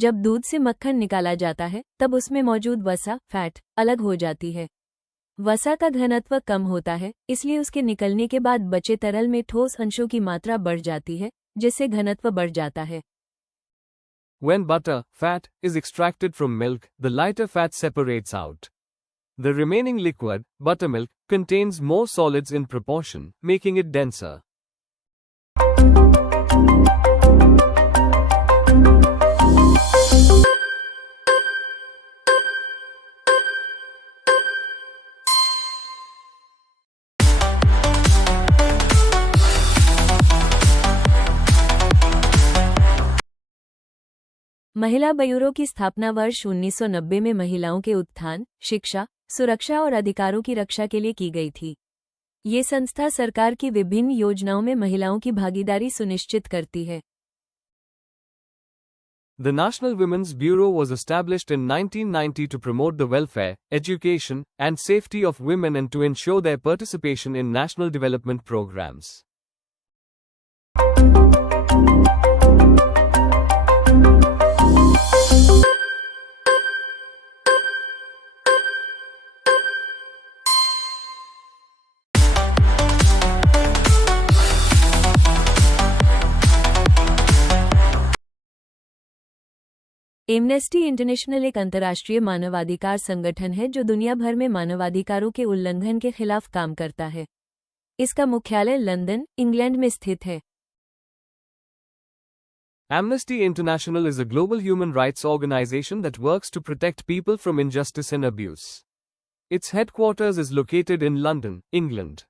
जब दूध से मक्खन निकाला जाता है तब उसमें मौजूद वसा फैट अलग हो जाती है। वसा का घनत्व कम होता है, इसलिए उसके निकलने के बाद बचे तरल में ठोस अंशों की मात्रा बढ़ जाती है, जिससे घनत्व बढ़ जाता है। When butter, fat, is extracted from milk, the lighter fat separates out. The remaining liquid, buttermilk, contains more solids in proportion, making it denser. महिला ब्यूरो की स्थापना वर्ष 1990 में महिलाओं के उत्थान, शिक्षा, सुरक्षा और अधिकारों की रक्षा के लिए की गई थी। ये संस्था सरकार की विभिन्न योजनाओं में महिलाओं की भागीदारी सुनिश्चित करती है। The National Women's Bureau was established in 1990 to promote the welfare, education, and safety of women and to ensure their participation in national development programs. Amnesty international एक अंतर्राष्ट्रीय मानवाधिकार संगठन है जो दुनिया भर में मानवाधिकारों के उल्लंघन के खिलाफ काम करता है। इसका मुख्यालय लंदन, इंग्लैंड में स्थित है। Amnesty International is a global human rights organization that works to protect people from injustice and abuse. Its headquarters is located in London, England.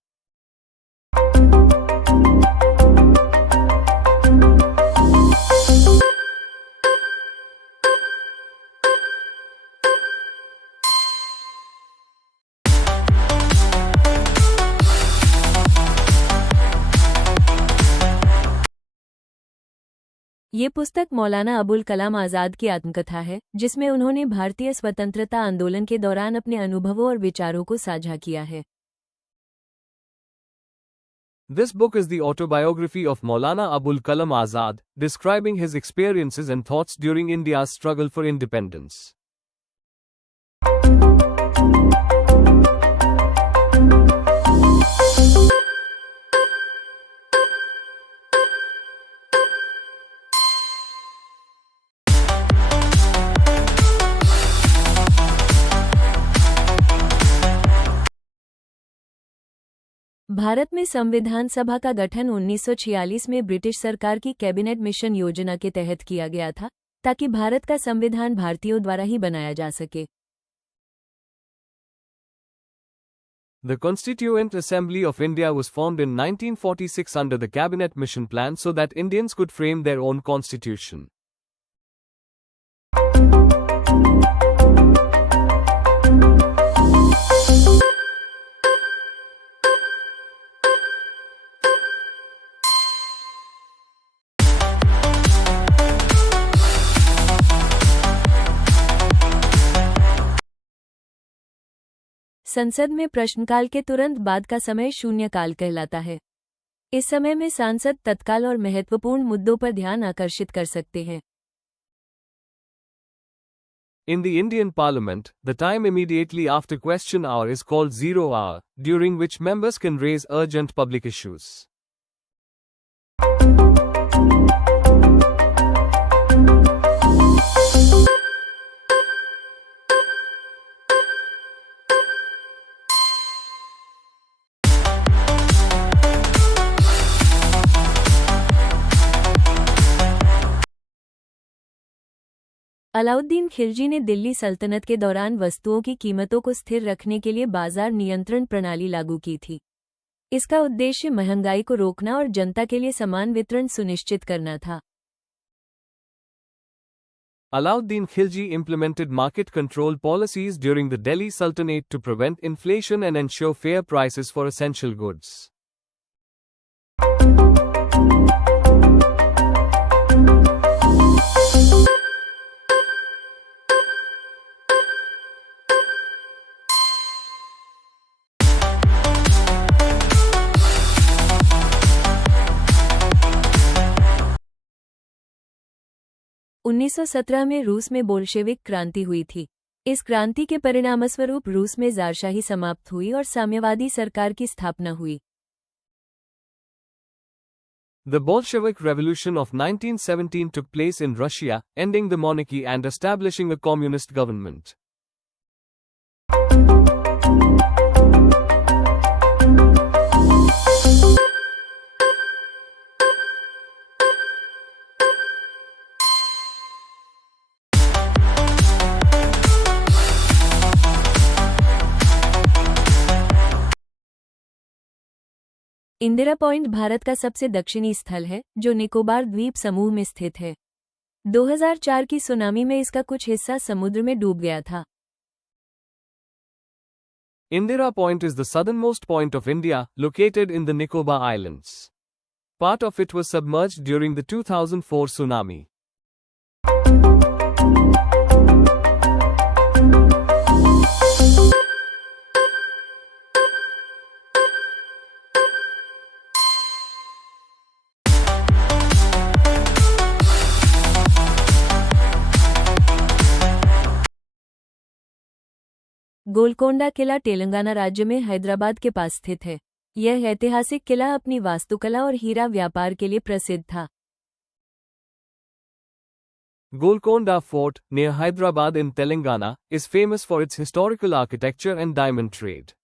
ये पुस्तक मौलाना अबुल कलाम आज़ाद की आत्मकथा है, जिसमें उन्होंने भारतीय स्वतंत्रता आंदोलन के दौरान अपने अनुभवों और विचारों को साझा किया है। This book is the autobiography of Maulana Abul Kalam Azad, describing his experiences and thoughts during India's struggle for independence. Bharat में संविधान सभा का गठन 1946 में ब्रिटिश सरकार की कैबिनेट मिशन योजना के तहत किया गया था, ताकि भारत का संविधान भारतीयों द्वारा ही बनाया जा सके। The Constituent Assembly of India was formed in 1946 under the Cabinet Mission Plan so that Indians could frame their own constitution. संसद में प्रश्नकाल के तुरंत बाद का समय शून्यकाल कहलाता है। इस समय में सांसद तत्काल और महत्वपूर्ण मुद्दों पर ध्यान आकर्षित कर सकते हैं। In the Indian Parliament, the time immediately after question hour is called zero hour, during which members can raise urgent public issues. Alauddin Khilji ने दिल्ली सल्तनत के दौरान वस्तुओं की कीमतों को स्थिर रखने के लिए बाजार नियंत्रण प्रणाली लागू की थी। इसका उद्देश्य महंगाई को रोकना और जनता के लिए समान वितरण सुनिश्चित करना था। Alauddin Khilji implemented market control policies during the Delhi Sultanate to prevent inflation and ensure fair prices for essential goods. 1917 में रूस में बोल्शेविक क्रांति हुई थी। इस क्रांति के परिणामस्वरूप रूस में ज़ारशाही समाप्त हुई और साम्यवादी सरकार की स्थापना हुई। The Bolshevik Revolution of 1917 took place in Russia, ending the monarchy and establishing a communist government. Indira point Bharat का सबसे दक्षिणी स्थल है, जो निकोबार द्वीप समूह में स्थित है। 2004 की सुनामी में इसका कुछ हिस्सा समुद्र में डूब गया था। Indira Point is the southernmost point of India, located in the Nicobar Islands. Part of it was submerged during the 2004 tsunami. Golconda किला तेलंगाना राज्य में हैदराबाद के पास स्थित है। यह ऐतिहासिक किला अपनी वास्तुकला और हीरा व्यापार के लिए प्रसिद्ध था। Golconda Fort, near Hyderabad in Telangana, is famous for its historical architecture and diamond trade.